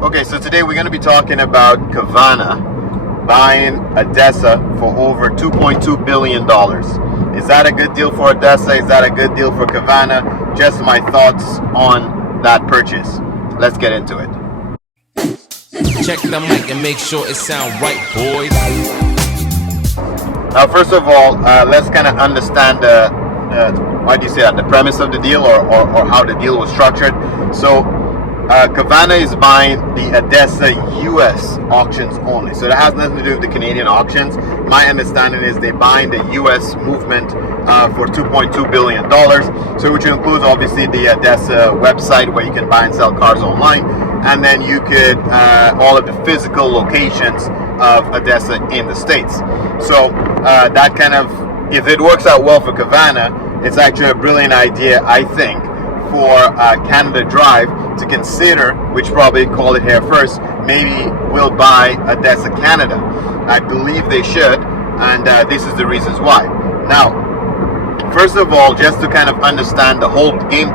Okay, so today we're going to be talking about Carvana buying Adesa for over $2.2 billion. Is that a good deal for Adesa? Is that a good deal for Carvana? Just my thoughts on that purchase. Let's get into it. Check the mic and make sure it sound right, boys. Now, first of all, let's kind of understand why do you say that? The premise of the deal or how the deal was structured. So, Carvana is buying the Adesa US auctions only. So that has nothing to do with the Canadian auctions. My understanding is they're buying the US movement for $2.2 billion. So which includes obviously the Adesa website where you can buy and sell cars online. And then you could, all of the physical locations of Adesa in the States. So that kind of, if it works out well for Carvana, it's actually a brilliant idea, I think, for Canada Drive to consider, which probably call it here first, maybe we'll buy Adesa Canada. I believe they should, and this is the reasons why. Now, first of all, just to kind of understand the whole game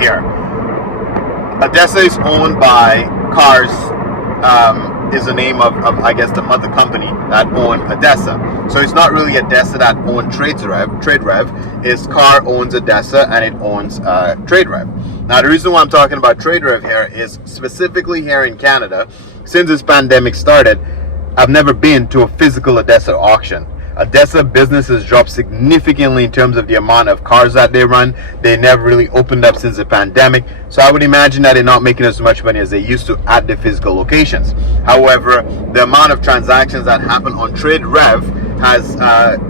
here, Adesa is owned by Cars, is the name of I guess the mother company that owned Adesa. So it's not really Adesa that owned TradeRev is Car owns Adesa and it owns TradeRev. Now the reason why I'm talking about TradeRev here is specifically here in Canada, since this pandemic started, I've never been to a physical Adesa auction. Adesa business has dropped significantly in terms of the amount of cars that they run. They never really opened up since the pandemic. So I would imagine that they're not making as much money as they used to at the physical locations. However, the amount of transactions that happen on TradeRev has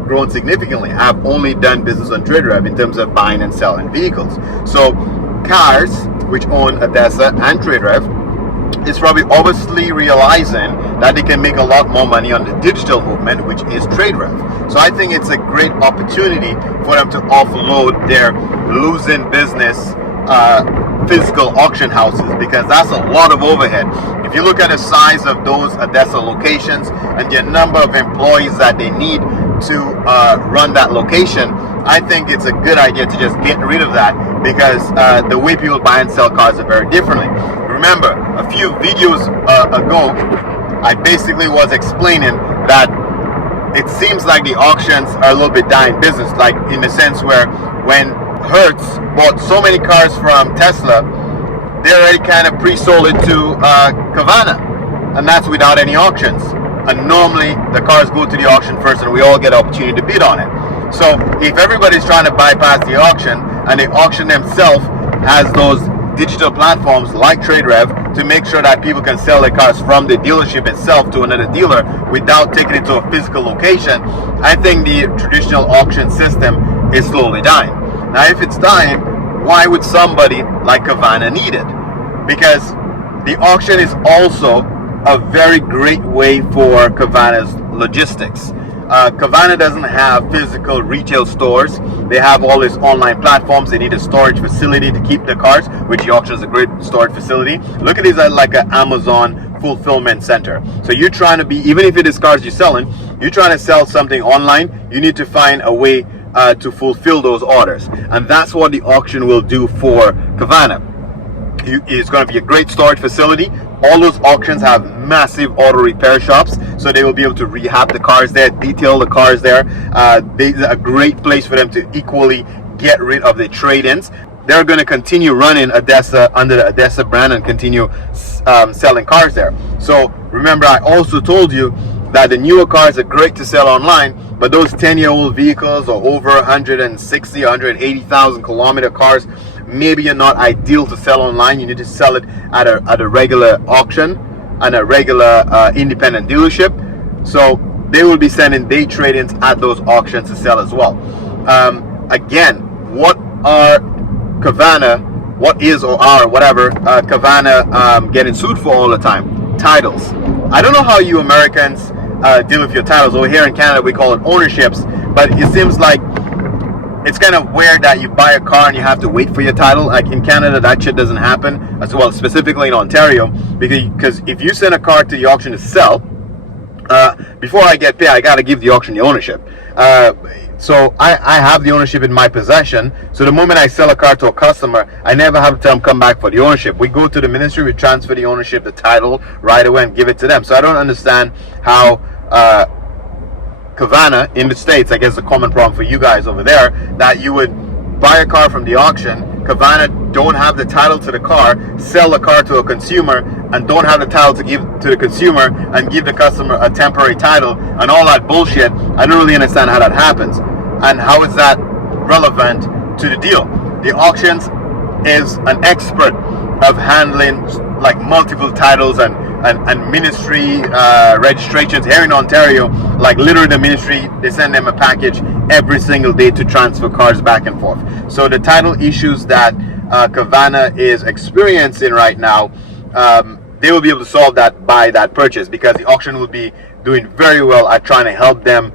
grown significantly. I've only done business on TradeRev in terms of buying and selling vehicles. So Cars, which own Adesa and TradeRev, is probably obviously realizing that they can make a lot more money on the digital movement, which is TradeRev. So I think it's a great opportunity for them to offload their losing business physical auction houses, because that's a lot of overhead. If you look at the size of those Adesa locations and the number of employees that they need to run that location, I think it's a good idea to just get rid of that, because the way people buy and sell cars are very differently. Remember, a few videos ago, I basically was explaining that it seems like the auctions are a little bit dying business, like in the sense where when Hertz bought so many cars from Tesla, they already kind of pre-sold it to Carvana, and that's without any auctions. And normally the cars go to the auction first and we all get an opportunity to bid on it. So if everybody's trying to bypass the auction and the auction themselves has those digital platforms like TradeRev to make sure that people can sell their cars from the dealership itself to another dealer without taking it to a physical location, I think the traditional auction system is slowly dying. Now if it's dying, why would somebody like Carvana need it? Because the auction is also a very great way for Carvana's logistics. Carvana doesn't have physical retail stores. They have all these online platforms. They need a storage facility to keep the cars, which the auction is a great storage facility. Look at these as like an Amazon fulfillment center. So you're trying to be, even if it is cars you're selling, you're trying to sell something online, you need to find a way to fulfill those orders. And that's what the auction will do for Carvana. It's going to be a great storage facility. All those auctions have massive auto repair shops, so they will be able to rehab the cars there, detail the cars there. It's a great place for them to equally get rid of the trade-ins. They're going to continue running Adesa under the Adesa brand and continue selling cars there. So remember, I also told you that the newer cars are great to sell online, but those 10-year-old vehicles or over 160, 180,000 kilometer cars, maybe are not ideal to sell online. You need to sell it at a regular auction and a regular independent dealership. So they will be sending day trade-ins at those auctions to sell as well. Again, what are Carvana, what is or are whatever Carvana getting sued for all the time? Titles. I don't know how you Americans deal with your titles. Over here in Canada we call it ownerships, but it seems like it's kind of weird that you buy a car and you have to wait for your title. Like in Canada, that shit doesn't happen as well, specifically in Ontario, because if you send a car to the auction to sell, before I get paid, I got to give the auction the ownership. So I have the ownership in my possession. So the moment I sell a car to a customer, I never have to tell them come back for the ownership. We go to the ministry, we transfer the ownership, the title right away, and give it to them. So I don't understand how Carvana in the States, I guess the common problem for you guys over there, that you would buy a car from the auction, Carvana don't have the title to the car, sell the car to a consumer, and don't have the title to give to the consumer and give the customer a temporary title and all that bullshit. I don't really understand how that happens and how is that relevant to the deal. The auctions is an expert of handling like multiple titles and ministry registrations here in Ontario. Like literally the ministry, they send them a package every single day to transfer cars back and forth. So the title issues that Carvana is experiencing right now, they will be able to solve that by that purchase, because the auction will be doing very well at trying to help them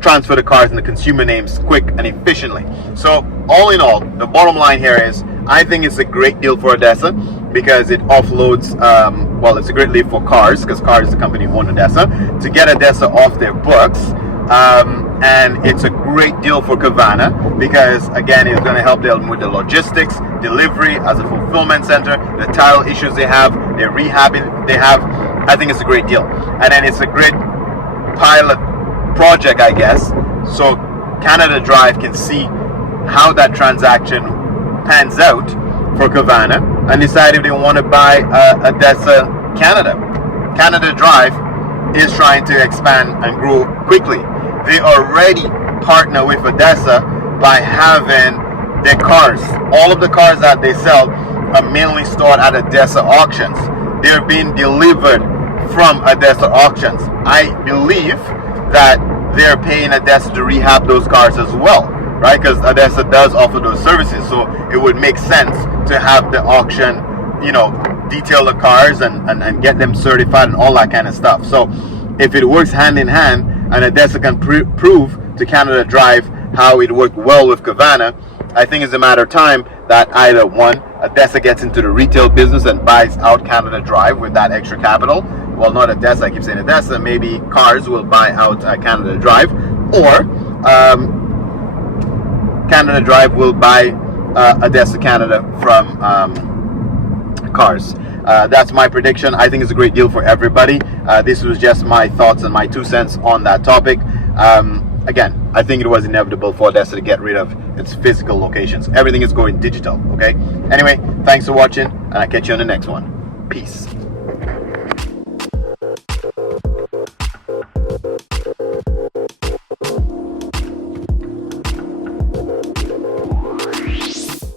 transfer the cars in the consumer names quick and efficiently. So all in all, the bottom line here is I think it's a great deal for Adesa because it offloads, well, it's a great deal for Cars, because Cars is the company who owns Adesa, to get Adesa off their books. And it's a great deal for Carvana because, again, it's going to help them with the logistics, delivery as a fulfillment center, the title issues they have, their rehabbing they have. I think it's a great deal. And then it's a great pilot project, I guess, so Canada Drive can see how that transaction pans out for Carvana and decide if they want to buy Adesa Canada. Canada Drive is trying to expand and grow quickly. They already partner with Adesa by having their cars. All of the cars that they sell are mainly stored at Adesa auctions. They're being delivered from Adesa auctions. I believe that they're paying Adesa to rehab those cars as well, right? Because Adesa does offer those services, so it would make sense to have the auction, you know, detail the cars and get them certified and all that kind of stuff. So if it works hand in hand and Adesa can prove to Canada Drive how it worked well with Carvana, I think it's a matter of time that either one, Adesa gets into the retail business and buys out Canada Drive with that extra capital. Well, not Adesa, I keep saying Adesa, maybe Cars will buy out Canada Drive, or Canada Drive will buy Adesa Canada from Cars. That's my prediction. I think it's a great deal for everybody. This was just my thoughts and my 2 cents on that topic. Again, I think it was inevitable for Adesa to get rid of its physical locations. Everything is going digital, okay? Anyway, thanks for watching, and I'll catch you on the next one. Peace.